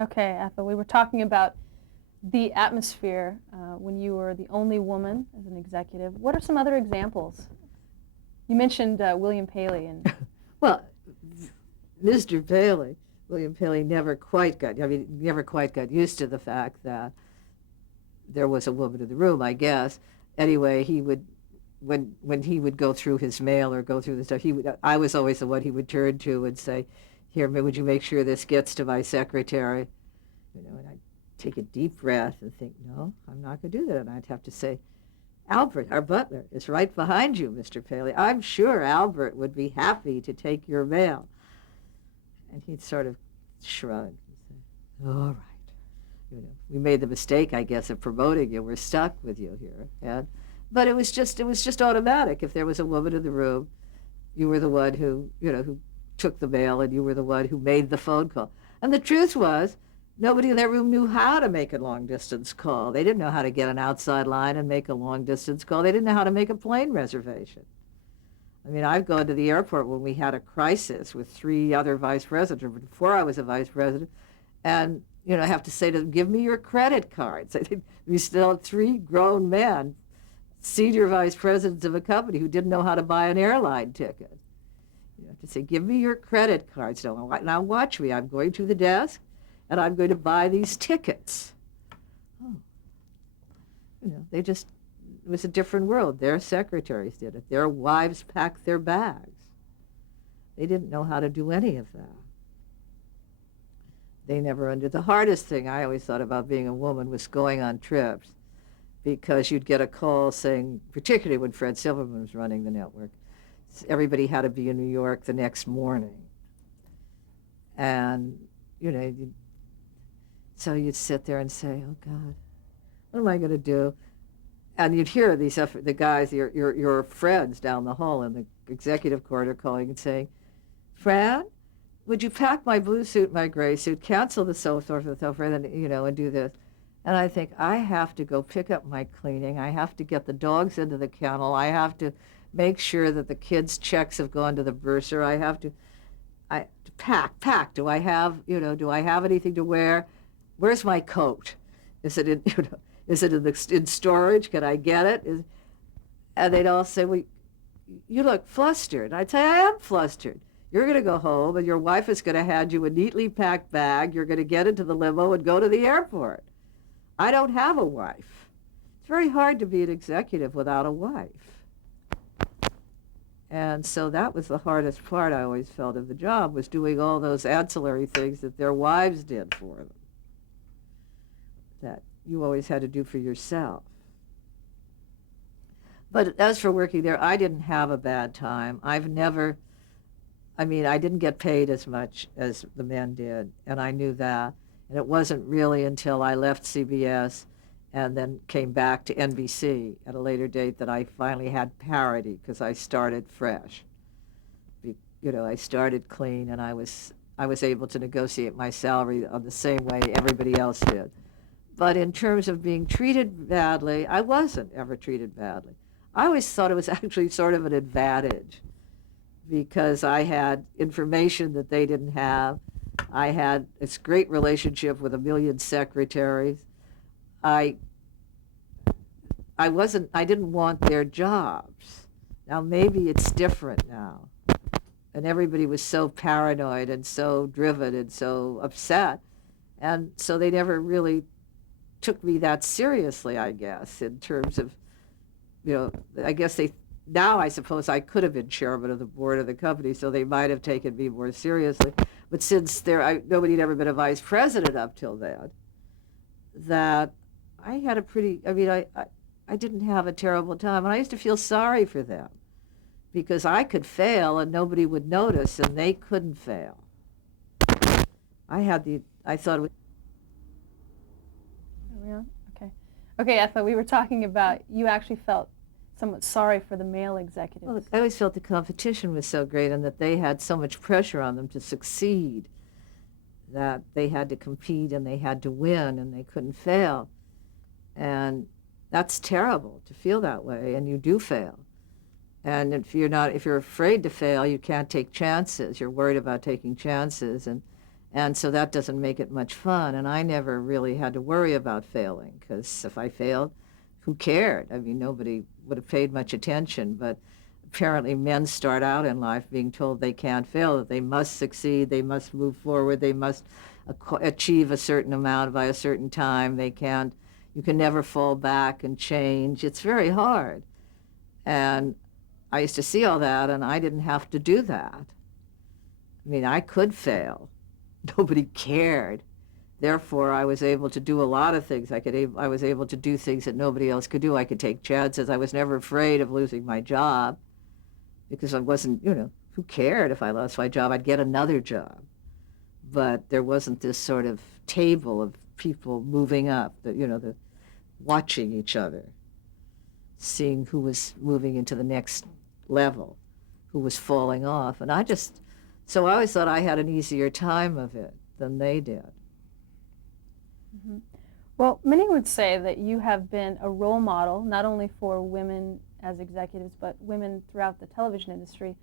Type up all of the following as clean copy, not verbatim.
Okay, Ethel, we were talking about the atmosphere when you were the only woman as an executive. What are some other examples? You mentioned William Paley and Well, Mr. Paley, William Paley never quite got used to the fact that there was a woman in the room, I guess. Anyway, when he would go through his mail or go through the stuff, I was always the one he would turn to and say, "Here, would you make sure this gets to my secretary?" And I'd take a deep breath and think, "No, I'm not going to do that." And I'd have to say, "Albert, our butler, is right behind you, Mr. Paley. I'm sure Albert would be happy to take your mail." And he'd sort of shrug and say, "All right. We made the mistake, I guess, of promoting you. We're stuck with you here." But it was just automatic. If there was a woman in the room, you were the one who took the mail, and you were the one who made the phone call. And the truth was, nobody in that room knew how to make a long distance call. They didn't know how to get an outside line and make a long distance call. They didn't know how to make a plane reservation. I mean, I've gone to the airport when we had a crisis with three other vice presidents before I was a vice president, and I have to say to them, "Give me your credit cards." I think we still have three grown men, senior vice presidents of a company, who didn't know how to buy an airline ticket. You have to say, "Give me your credit cards." Now watch me. I'm going to the desk, and I'm going to buy these tickets. Oh, it was a different world. Their secretaries did it. Their wives packed their bags. They didn't know how to do any of that. They never understood. The hardest thing I always thought about being a woman was going on trips, because you'd get a call saying, particularly when Fred Silverman was running the network, everybody had to be in New York the next morning. And, so you'd sit there and say, "Oh, God, what am I going to do?" And you'd hear the guys, your friends down the hall in the executive corridor, calling and saying, "Fran, would you pack my blue suit, my gray suit, cancel the so forth and so forth, and do this?" And I think, I have to go pick up my cleaning. I have to get the dogs into the kennel. I have to make sure that the kids' checks have gone to the bursar. I pack. Do I have anything to wear? Where's my coat? Is it in storage? Can I get it? And they'd all say, "Well, you look flustered." I'd say, "I am flustered. You're going to go home, and your wife is going to hand you a neatly packed bag. You're going to get into the limo and go to the airport. I don't have a wife." It's very hard to be an executive without a wife. And so that was the hardest part, I always felt, of the job, was doing all those ancillary things that their wives did for them, that you always had to do for yourself. But as for working there, I didn't have a bad time. I didn't get paid as much as the men did, and I knew that. And it wasn't really until I left CBS and then came back to NBC at a later date that I finally had parity, because I started fresh. I started clean, and I was able to negotiate my salary on the same way everybody else did. But in terms of being treated badly, I wasn't ever treated badly. I always thought it was actually sort of an advantage, because I had information that they didn't have. I had this great relationship with a million secretaries. I didn't want their jobs. Now maybe it's different now. And everybody was so paranoid and so driven and so upset. And so they never really took me that seriously, I guess, in terms of, I guess now I suppose I could have been chairman of the board of the company, so they might have taken me more seriously. But since nobody had ever been a vice president up till then, that I had I didn't have a terrible time. And I used to feel sorry for them, because I could fail and nobody would notice, and they couldn't fail. I thought it was... Oh, yeah? Okay. Okay, Ethel, we were talking about you actually felt somewhat sorry for the male executives. Well, I always felt the competition was so great, and that they had so much pressure on them to succeed, that they had to compete and they had to win and they couldn't fail. And that's terrible to feel that way, and you do fail. And if you're afraid to fail, you can't take chances. You're worried about taking chances, and And so that doesn't make it much fun. And I never really had to worry about failing, because if I failed, who cared? I mean, nobody would have paid much attention. But apparently men start out in life being told they can't fail, that they must succeed, they must move forward, they must achieve a certain amount by a certain time. You can never fall back and change. It's very hard. And I used to see all that, and I didn't have to do that. I mean, I could fail. Nobody cared. Therefore, I was able to do a lot of things. I was able to do things that nobody else could do. I could take chances. I was never afraid of losing my job, because I wasn't, who cared if I lost my job? I'd get another job. But there wasn't this sort of table of people moving up, the watching each other, seeing who was moving into the next level, who was falling off. And so I always thought I had an easier time of it than they did. Mm-hmm. Well, many would say that you have been a role model, not only for women as executives, but women throughout the television industry.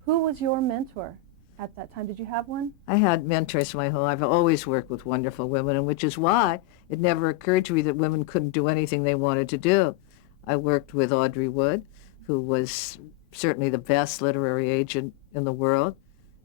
Who was your mentor at that time? Did you have one? I had mentors my whole life. I've always worked with wonderful women, and which is why it never occurred to me that women couldn't do anything they wanted to do. I worked with Audrey Wood, who was certainly the best literary agent in the world,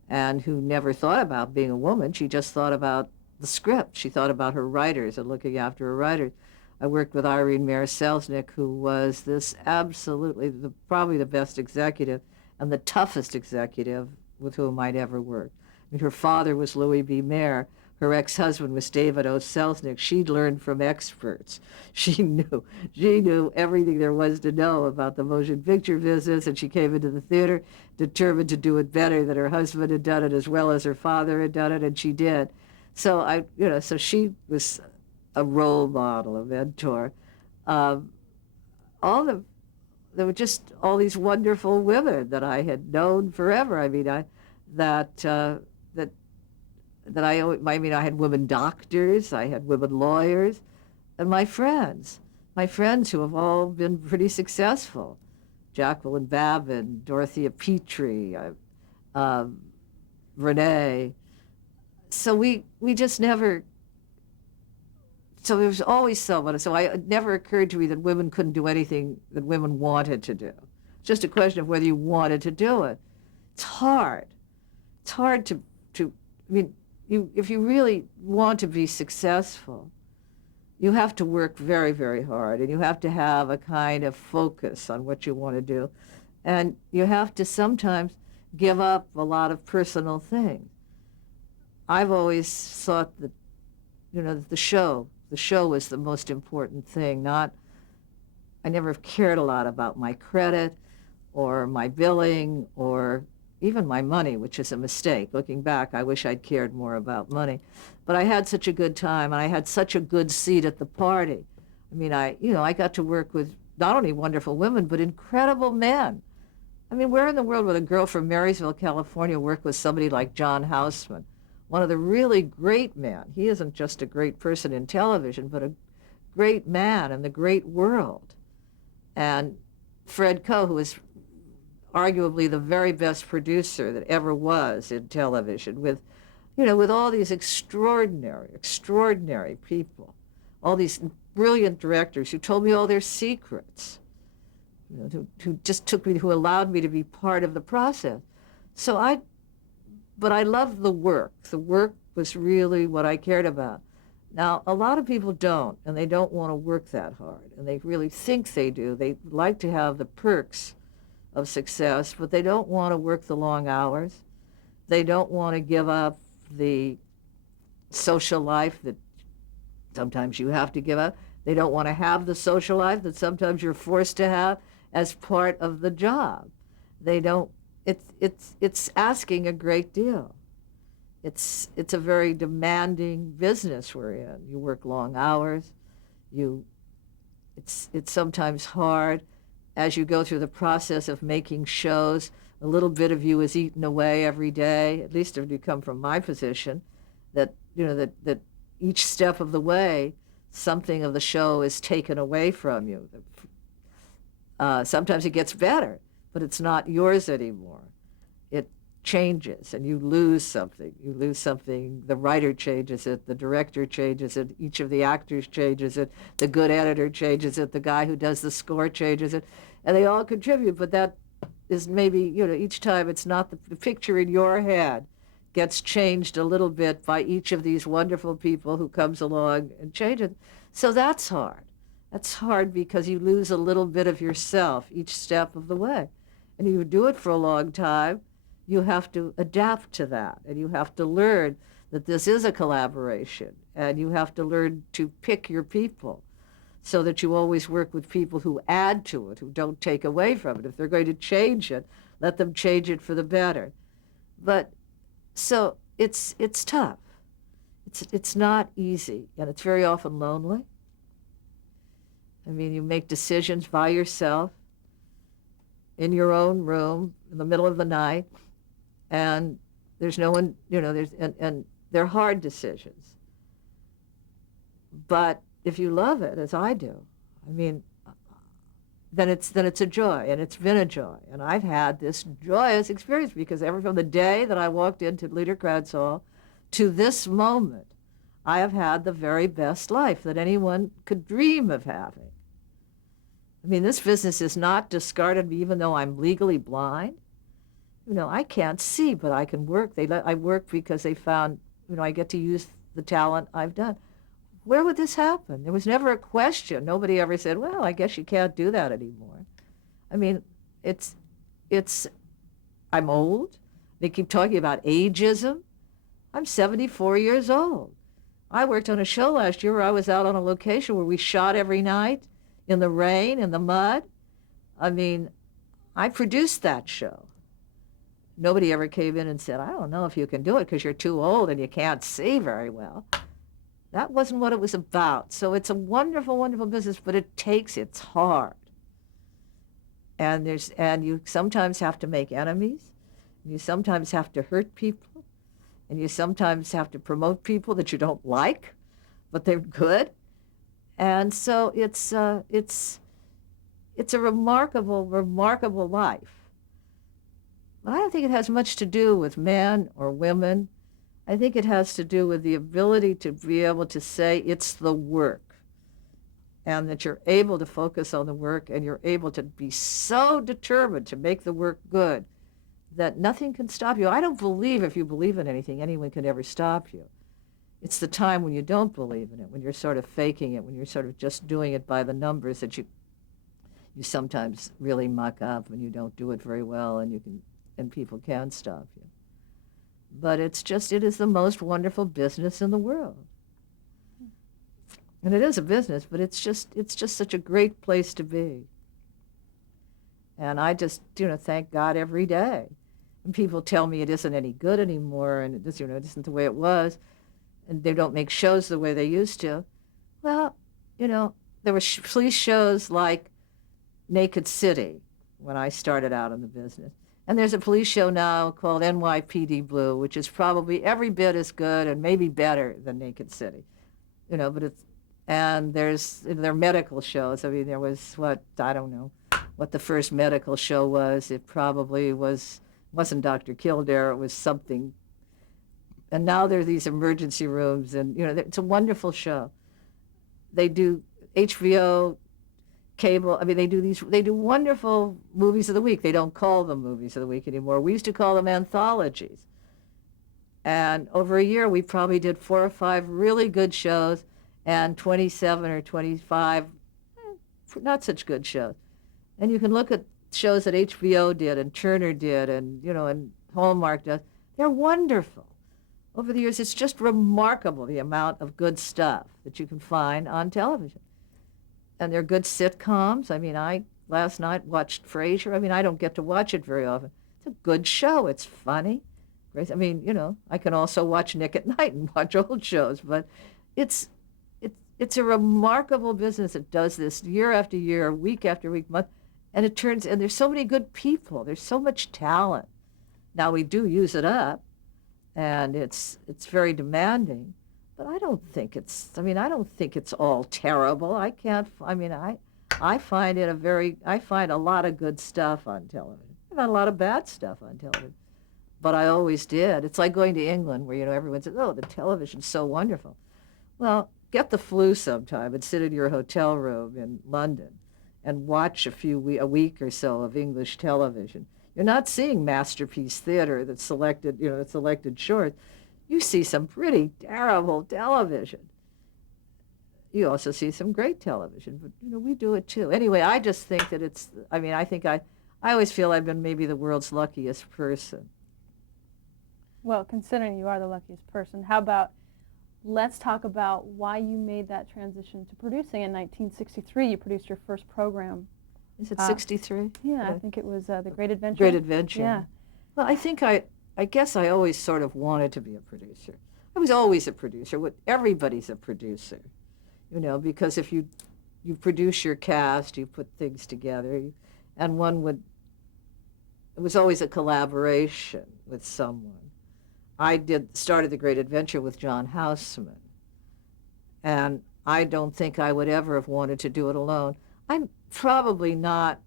and who never thought about being a woman. She just thought about the script. She thought about her writers and looking after her writers. I worked with Irene Mayer-Selznick, who was this absolutely, probably the best executive and the toughest executive with whom I'd ever worked. I mean, her father was Louis B. Mayer. Her ex-husband was David O. Selznick. She'd learned from experts. She knew everything there was to know about the motion picture business, and she came into the theater determined to do it better than her husband had done it, as well as her father had done it, and she did. So so she was a role model, a mentor. There were just all these wonderful women that I had known forever. I mean, I had women doctors, I had women lawyers, and my friends who have all been pretty successful. Jacqueline Babin, Dorothea Petrie, Renee. So we just never, so there was always someone. So it never occurred to me that women couldn't do anything that women wanted to do. It's just a question of whether you wanted to do it. It's hard. It's hard to I mean, if you really want to be successful, you have to work very, very hard, and you have to have a kind of focus on what you want to do. And you have to sometimes give up a lot of personal things. I've always thought that, the show was the most important thing. I never cared a lot about my credit or my billing or even my money, which is a mistake. Looking back, I wish I'd cared more about money. But I had such a good time, and I had such a good seat at the party. I mean, I got to work with not only wonderful women, but incredible men. I mean, where in the world would a girl from Marysville, California work with somebody like John Houseman, one of the really great men? He isn't just a great person in television, but a great man in the great world. And Fred Coe, who is arguably the very best producer that ever was in television, with all these extraordinary people, all these brilliant directors who told me all their secrets, who allowed me to be part of the process. But I loved the work. The work was really what I cared about. Now, a lot of people don't, and they don't want to work that hard, and they really think they do. They like to have the perks of success, but they don't want to work the long hours. They don't want to give up the social life that sometimes you have to give up. They don't want to have the social life that sometimes you're forced to have as part of the job. They don't. It's asking a great deal. It's a very demanding business we're in. You work long hours. It's sometimes hard. As you go through the process of making shows, a little bit of you is eaten away every day, at least if you come from my position, that each step of the way, something of the show is taken away from you. Sometimes it gets better, but it's not yours anymore. changes and you lose something. You lose something, the writer changes it, the director changes it, each of the actors changes it, the good editor changes it, the guy who does the score changes it, and they all contribute, but that is maybe, each time it's not the picture in your head gets changed a little bit by each of these wonderful people who comes along and changes it. So that's hard. That's hard because you lose a little bit of yourself each step of the way. And you do it for a long time, you have to adapt to that, and you have to learn that this is a collaboration, and you have to learn to pick your people so that you always work with people who add to it, who don't take away from it. If they're going to change it, let them change it for the better. But so it's tough. It's not easy, and it's very often lonely. I mean, you make decisions by yourself in your own room in the middle of the night, and there's no one, and they're hard decisions. But if you love it, as I do, I mean, then it's a joy, and it's been a joy. And I've had this joyous experience because from the day that I walked into Leader Kranz Hall to this moment, I have had the very best life that anyone could dream of having. I mean, this business is not discarded me, even though I'm legally blind. I can't see, but I can work. I work because they found, I get to use the talent I've done. Where would this happen? There was never a question. Nobody ever said, well, I guess you can't do that anymore. I mean, I'm old. They keep talking about ageism. I'm 74 years old. I worked on a show last year where I was out on a location where we shot every night in the rain, in the mud. I mean, I produced that show. Nobody ever came in and said, I don't know if you can do it because you're too old and you can't see very well. That wasn't what it was about. So it's a wonderful, wonderful business, but it's hard. And you sometimes have to make enemies. And you sometimes have to hurt people. And you sometimes have to promote people that you don't like, but they're good. And so it's a remarkable, remarkable life. But I don't think it has much to do with men or women. I think it has to do with the ability to be able to say it's the work, and that you're able to focus on the work, and you're able to be so determined to make the work good that nothing can stop you. I don't believe if you believe in anything, anyone can ever stop you. It's the time when you don't believe in it, when you're sort of faking it, when you're sort of just doing it by the numbers that you sometimes really muck up and you don't do it very well, and people can stop you. But it is the most wonderful business in the world. And it is a business, but it's just such a great place to be. And I just, thank God every day. And people tell me it isn't any good anymore, and it isn't the way it was, and they don't make shows the way they used to. Well, there were police shows like Naked City when I started out in the business. And there's a police show now called NYPD Blue, which is probably every bit as good and maybe better than Naked City. And there are medical shows. I mean, there was I don't know what the first medical show was. It probably wasn't Dr. Kildare, it was something. And now there are these emergency rooms, and it's a wonderful show. They do HBO, cable. I mean, they do wonderful movies of the week. They don't call them movies of the week anymore. We used to call them anthologies. And over a year, we probably did 4 or 5 really good shows and 27 or 25 not such good shows. And you can look at shows that HBO did and Turner did and Hallmark does. They're wonderful. Over the years, it's just remarkable the amount of good stuff that you can find on television. And they're good sitcoms. I mean, I last night watched Frasier. I mean, I don't get to watch it very often. It's a good show. It's funny. I mean, I can also watch Nick at Night and watch old shows, but it's a remarkable business that does this year after year, week after week, month, and there's so many good people. There's so much talent. Now we do use it up, and it's very demanding. But I don't think it's all terrible. I find a lot of good stuff on television. Not a lot of bad stuff on television. but I always did. It's like going to England where, everyone says, oh, the television's so wonderful. Well, get the flu sometime and sit in your hotel room in London and watch a week or so of English television. You're not seeing masterpiece theater that's selected shorts. You see some pretty terrible television. You also see some great television, but we do it too. Anyway, I just think that I always feel I've been maybe the world's luckiest person. Well, considering you are the luckiest person, how about let's talk about why you made that transition to producing. In 1963, you produced your first program. Is it 63? Yeah, I think it was The Great Adventure. Great Adventure. Yeah. Well, I guess I always sort of wanted to be a producer. I was always a producer. Everybody's a producer, because if you produce your cast, you put things together, and it was always a collaboration with someone. I started The Great Adventure with John Houseman, and I don't think I would ever have wanted to do it alone. I'm probably not,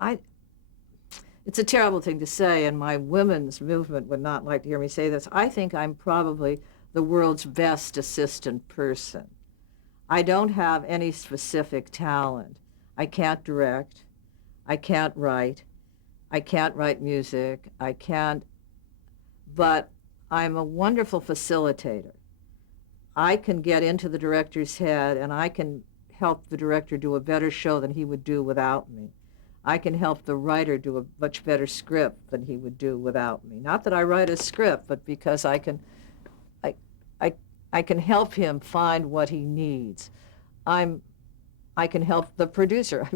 it's a terrible thing to say, and my women's movement would not like to hear me say this. I think I'm probably the world's best assistant person. I don't have any specific talent. I can't direct. I can't write. I can't write music. But I'm a wonderful facilitator. I can get into the director's head, and I can help the director do a better show than he would do without me. I can help the writer do a much better script than he would do without me. Not that I write a script, but because I can help him find what he needs. I can help the producer,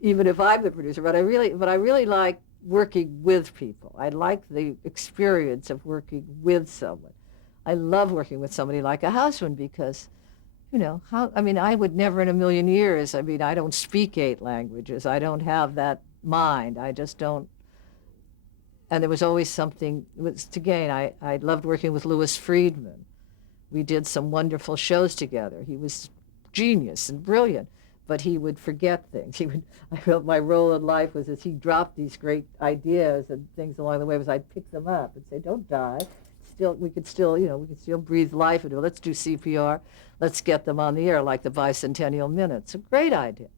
even if I'm the producer. But I really like working with people. I like the experience of working with someone. I love working with somebody like a Houseman because, I would never in a million years, I don't speak 8 languages. I don't have that mind. I just don't. And there was always something, I loved working with Louis Friedman. We did some wonderful shows together. He was genius and brilliant, but he would forget things. I felt my role in life was as he dropped these great ideas and things along the way was I'd pick them up and say, don't die. We could still breathe life into it. Let's do CPR. Let's get them on the air like the Bicentennial Minutes. A great idea,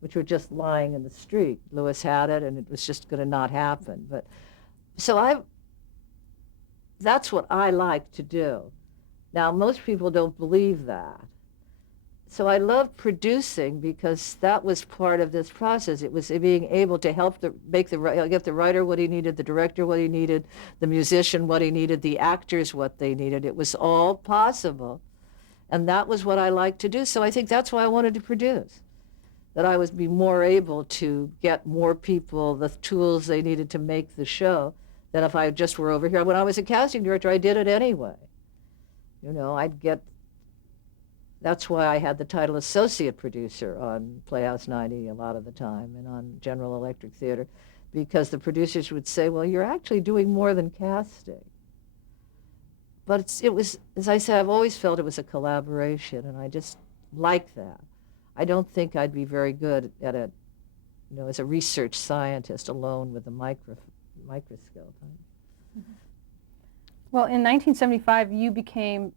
which were just lying in the street. Louis had it, and it was just going to not happen. But so that's what I like to do. Now, most people don't believe that. So I loved producing because that was part of this process. It was being able to help get the writer what he needed, the director what he needed, the musician what he needed, the actors what they needed. It was all possible. And that was what I liked to do. So I think that's why I wanted to produce, that I would be more able to get more people the tools they needed to make the show than if I just were over here. When I was a casting director, I did it anyway. That's why I had the title associate producer on Playhouse 90 a lot of the time and on General Electric Theater, because the producers would say, well, you're actually doing more than casting. But it was, as I said, I've always felt it was a collaboration, and I just like that. I don't think I'd be very good at it, as a research scientist alone with a microscope. Mm-hmm. Well, in 1975, you became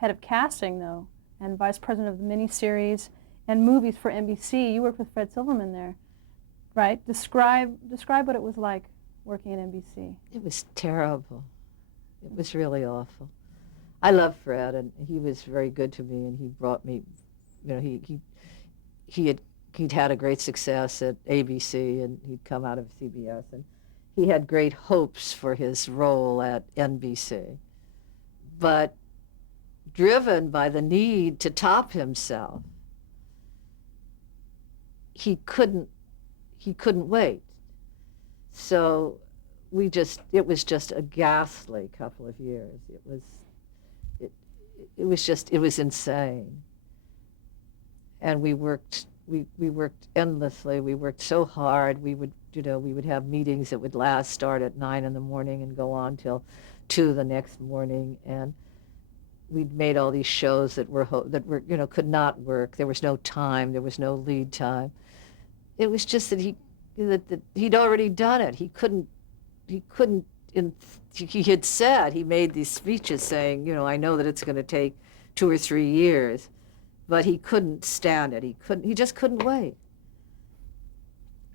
head of casting, though, and vice president of the miniseries and movies for NBC. You worked with Fred Silverman there, right? Describe what it was like working at NBC. It was terrible. It was really awful. I love Fred, and he was very good to me, and he brought me, he'd had a great success at ABC, and he'd come out of CBS, and he had great hopes for his role at NBC. But driven by the need to top himself, he couldn't wait. So it was just a ghastly couple of years. It was insane. And we worked endlessly. We worked so hard. We would have meetings that would start at 9 in the morning and go on till 2 the next morning, and we'd made all these shows that were could not work. There was no time. There was no lead time. It was just that he'd already done it. He couldn't he had said, he made these speeches saying, I know that it's going to take 2 or 3 years, but he couldn't stand it. He just couldn't wait.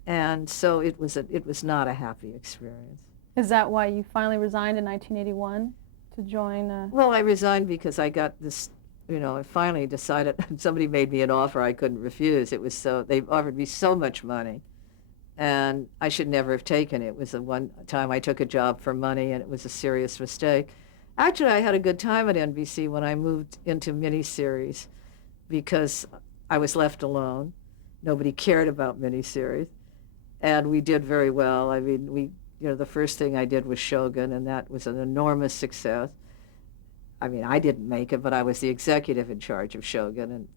And so it was not a happy experience. Is that why you finally resigned in 1981 to join? Well, I resigned because I got this, I finally decided, somebody made me an offer I couldn't refuse. They offered me so much money, and I should never have taken it. It was the one time I took a job for money, and it was a serious mistake. Actually, I had a good time at NBC when I moved into miniseries because I was left alone. Nobody cared about miniseries, and we did very well. I mean, the first thing I did was Shogun, and that was an enormous success. I mean, I didn't make it, but I was the executive in charge of Shogun, and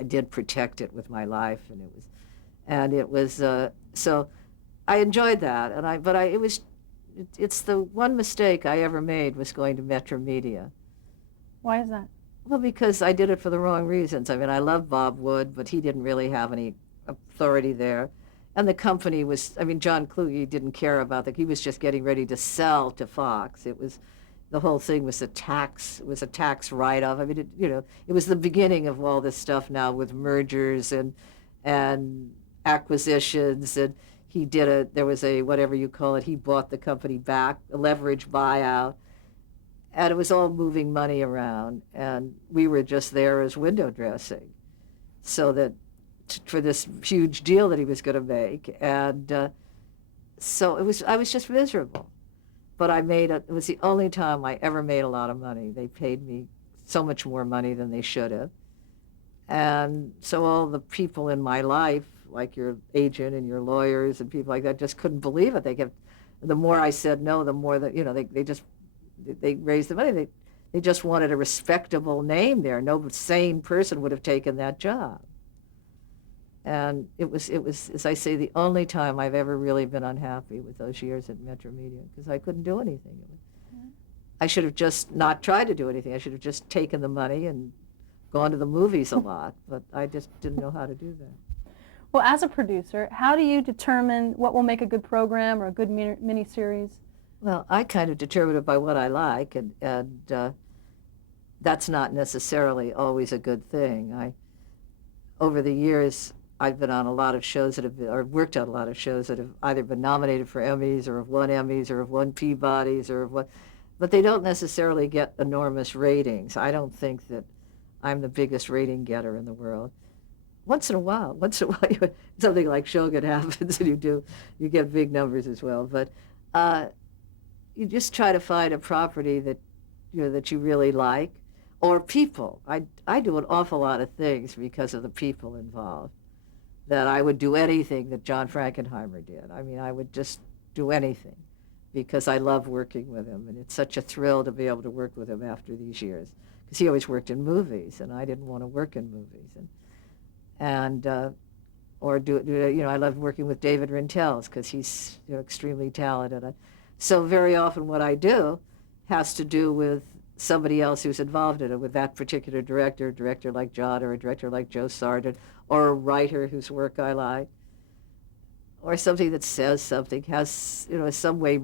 I did protect it with my life, and it was so I enjoyed that, it's the one mistake I ever made was going to Metro Media. Why is that? Well, because I did it for the wrong reasons. I mean, I love Bob Wood, but he didn't really have any authority there. And the company John Kluge didn't care about that. He was just getting ready to sell to Fox. The whole thing was a tax write-off. I mean, it was the beginning of all this stuff now with mergers and acquisitions, and there was a, whatever you call it, he bought the company back, a leverage buyout, and it was all moving money around, and we were just there as window dressing, so that for this huge deal that he was going to make, and so I was just miserable. But it was the only time I ever made a lot of money. They paid me so much more money than they should have. And so all the people in my life, like your agent and your lawyers and people like that, just couldn't believe it. The more I said no, the more that, they raised the money. They just wanted a respectable name there. No sane person would have taken that job. And it was, as I say, the only time I've ever really been unhappy with those years at Metro Media, because I couldn't do anything. I should have just not tried to do anything. I should have just taken the money and gone to the movies a lot, but I just didn't know how to do that. Well, as a producer, how do you determine what will make a good program or a good miniseries? Well, I kind of determine it by what I like, and that's not necessarily always a good thing. Over the years, I've been on a lot of shows or worked on a lot of shows that have either been nominated for Emmys or have won Emmys or have won Peabodys but they don't necessarily get enormous ratings. I don't think that I'm the biggest rating getter in the world. Once in a while, something like Shogun happens and you get big numbers as well. But you just try to find a property that you really like, or people. I do an awful lot of things because of the people involved. That I would do anything that John Frankenheimer did. I mean, I would just do anything because I love working with him, and it's such a thrill to be able to work with him after these years. Because he always worked in movies, and I didn't want to work in movies, I loved working with David Rintells because he's extremely talented. So very often what I do has to do with somebody else who's involved in it, with that particular director like John, or a director like Joe Sargent, or a writer whose work I like, or something that says something, has in some way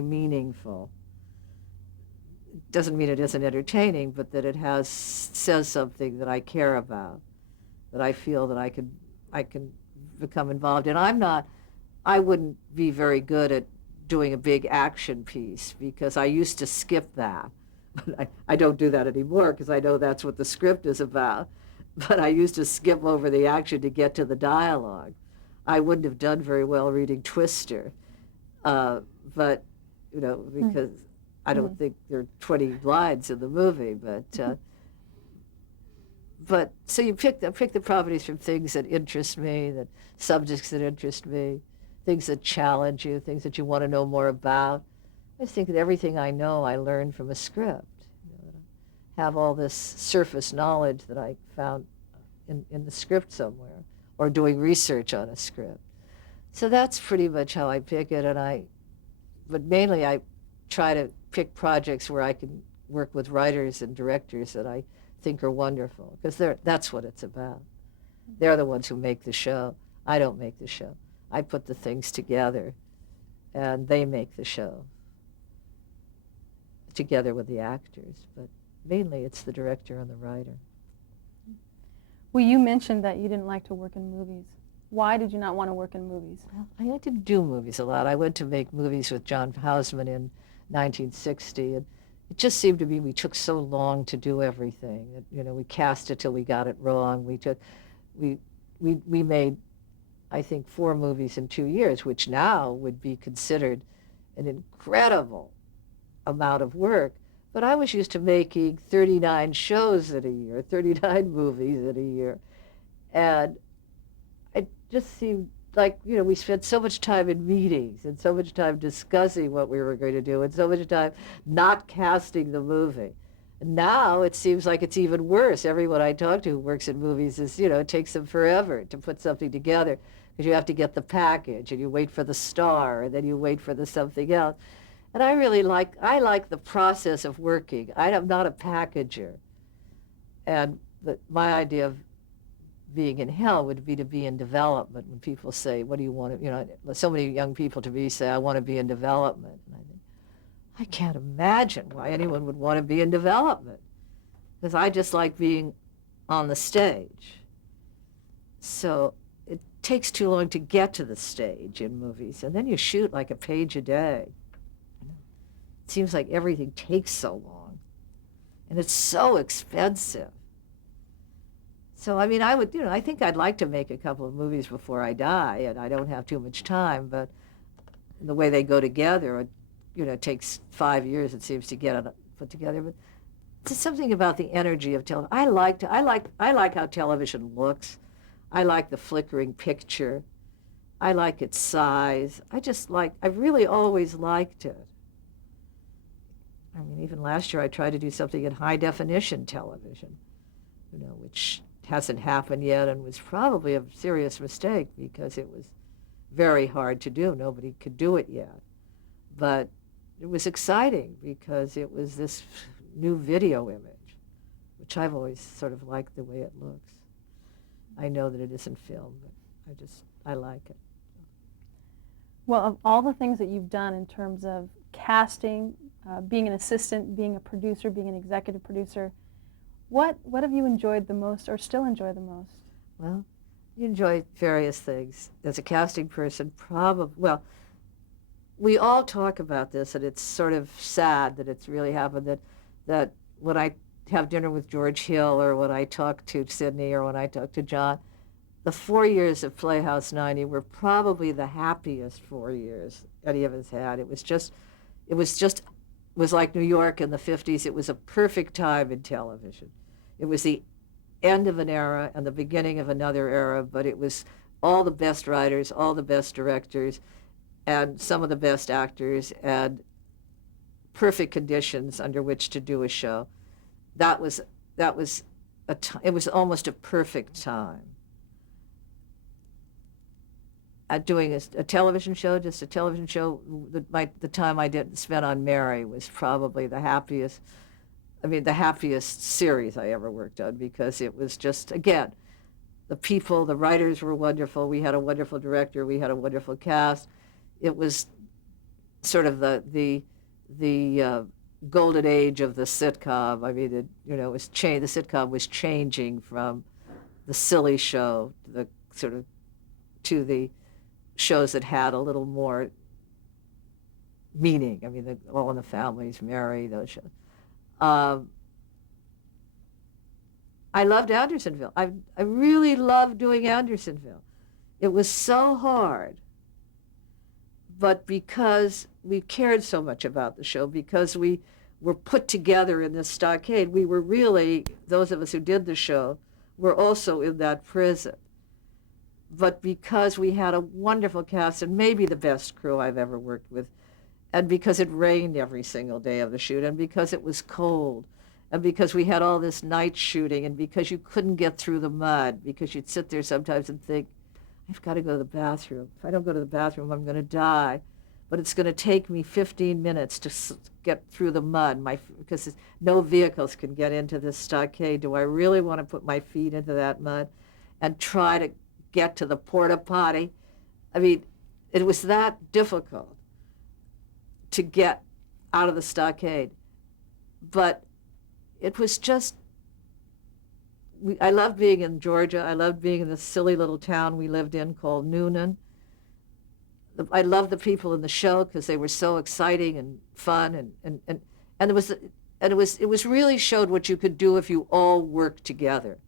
meaningful. It doesn't mean it isn't entertaining, but that it says something that I care about, that I feel that I can become involved in. I wouldn't be very good at doing a big action piece because I used to skip that. I don't do that anymore because I know that's what the script is about. But I used to skip over the action to get to the dialogue. I wouldn't have done very well reading Twister, because I don't think there are 20 lines in the movie. But so you pick the properties from things that interest me, subjects that interest me, things that challenge you, things that you want to know more about. I think that everything I know I learned from a script. Have all this surface knowledge that I found in the script somewhere, or doing research on a script. So that's pretty much how I pick it, but mainly I try to pick projects where I can work with writers and directors that I think are wonderful, because that's what it's about. They're the ones who make the show. I don't make the show. I put the things together, and they make the show. together with the actors, but mainly it's the director and the writer. Well, you mentioned that you didn't like to work in movies. Why did you not want to work in movies? Well, I didn't do movies a lot. I went to make movies with John Houseman in 1960, and it just seemed to me we took so long to do everything. We cast it till we got it wrong. We made, I think, 4 movies in 2 years, which now would be considered an incredible amount of work. But I was used to making 39 shows in a year, 39 movies in a year. And it just seemed like, we spent so much time in meetings and so much time discussing what we were going to do and so much time not casting the movie. And now it seems like it's even worse. Everyone I talk to who works in movies is, it takes them forever to put something together because you have to get the package and you wait for the star and then you wait for the something else. And I like the process of working. I am not a packager. And my idea of being in hell would be to be in development. When people say, what do you want to, so many young people to me say, I want to be in development. And I think, I can't imagine why anyone would want to be in development. Because I just like being on the stage. So it takes too long to get to the stage in movies. And then you shoot like a page a day. It seems like everything takes so long. And it's so expensive. So, I mean, I think I'd like to make a couple of movies before I die, and I don't have too much time, but the way they go together, it takes 5 years, it seems, to get it put together. But there's something about the energy of television. I like how television looks. I like the flickering picture. I like its size. I really always liked it. I mean, even last year I tried to do something in high definition television, which hasn't happened yet and was probably a serious mistake because it was very hard to do. Nobody could do it yet. But it was exciting because it was this new video image, which I've always sort of liked the way it looks. I know that it isn't film, but I like it. Well, of all the things that you've done in terms of casting, being an assistant, being a producer, being an executive producer, what have you enjoyed the most or still enjoy the most? Well, you enjoy various things. As a casting person, we all talk about this, and it's sort of sad that it's really happened, that when I have dinner with George Hill or when I talk to Sidney or when I talk to John, the 4 years of Playhouse 90 were probably the happiest 4 years any of us had. It was like New York in the 50s. It was a perfect time in television. It was the end of an era and the beginning of another era, but it was all the best writers, all the best directors, and some of the best actors, and perfect conditions under which to do a show. It was almost a perfect time. At doing a television show, just a television show, the time I spent on Mary was probably the happiest series I ever worked on, because it was just, again, the people, the writers were wonderful. We had a wonderful director. We had a wonderful cast. It was sort of the golden age of the sitcom. I mean, the sitcom was changing from the silly show to the shows that had a little more meaning. I mean, All in the Family's, Mary, those shows. I loved Andersonville. I really loved doing Andersonville. It was so hard, but because we cared so much about the show, because we were put together in this stockade, we were really, those of us who did the show, were also in that prison. But because we had a wonderful cast and maybe the best crew I've ever worked with, and because it rained every single day of the shoot, and because it was cold, and because we had all this night shooting, and because you couldn't get through the mud, because you'd sit there sometimes and think, I've got to go to the bathroom. If I don't go to the bathroom, I'm going to die. But it's going to take me 15 minutes to get through the mud, because no vehicles can get into this stockade. Do I really want to put my feet into that mud and try to get to the porta potty? I mean, it was that difficult to get out of the stockade. but it was just, I loved being in Georgia. I loved being in this silly little town we lived in called Noonan. I loved the people in the show because they were so exciting and fun, and it was really showed what you could do if you all worked together.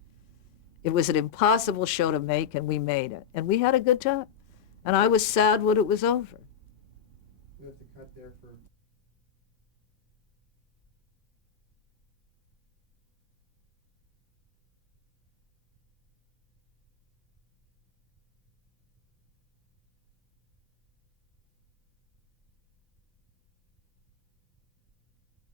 It was an impossible show to make, and we made it, and we had a good time. And I was sad when it was over.